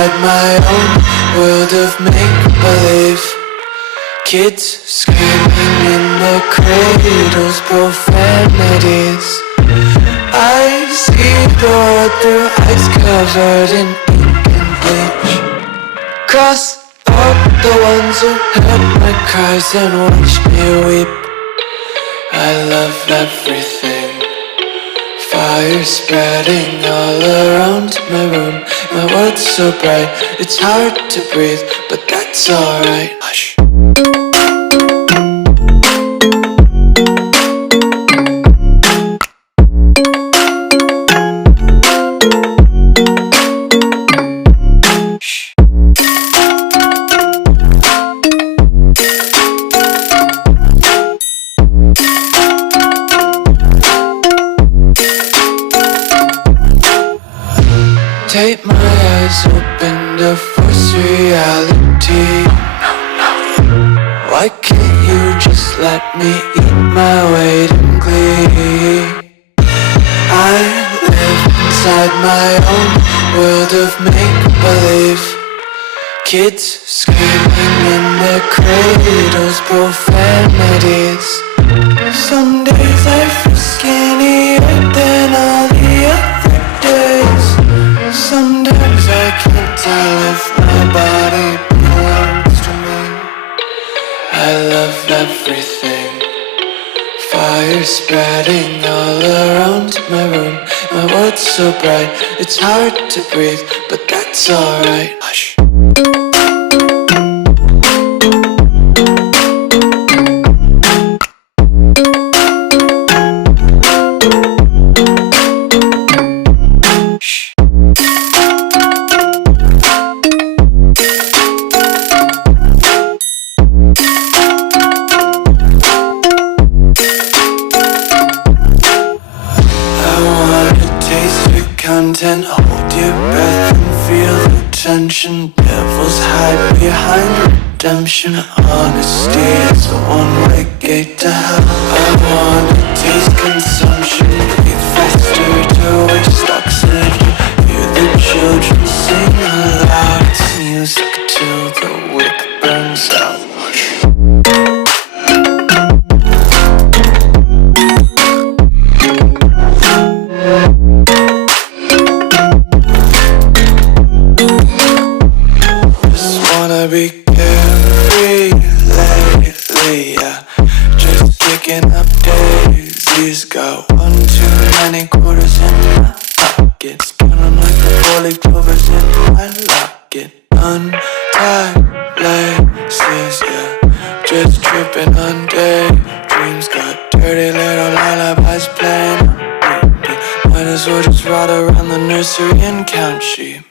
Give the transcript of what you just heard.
inside my own world of make-believe. Kids screaming in their cradles, profanities. I see the world through eyes covered in ink and bleach. Cross out the ones who heard my cries and watched me weep. I love everything. Fire spreading all around my room. My world's so bright, it's hard to breathe, but that's alright. Hush. Take my eyes open to force reality. Why can't you just let me eat my weight in glee? I live inside my own world of make-believe. Kids screaming in their cradles, profanities. Some days I feel skinnier than all the other days. Sometimes I can't tell if my body belongs to me. I love everything. Fire spreading all around my room. My world's so bright, it's hard to breathe, but that's alright. Hush. Content, hold your breath and feel the tension. Devils hide behind redemption. Honesty is a one-way gate to hell. I wanna taste consumption, breathe faster to waste oxygen. Hear the children sing aloud. It's music till the wick burns out. Be carefree lately, yeah. Just kicking up daisies. Got one too many quarters in my pockets. Count 'em like the four-leaf clovers in my locket. Untied laces, yeah. Just tripping on daydreams. Got dirty little lullabies playing on repeat. Might as well just ride around the nursery and count sheep.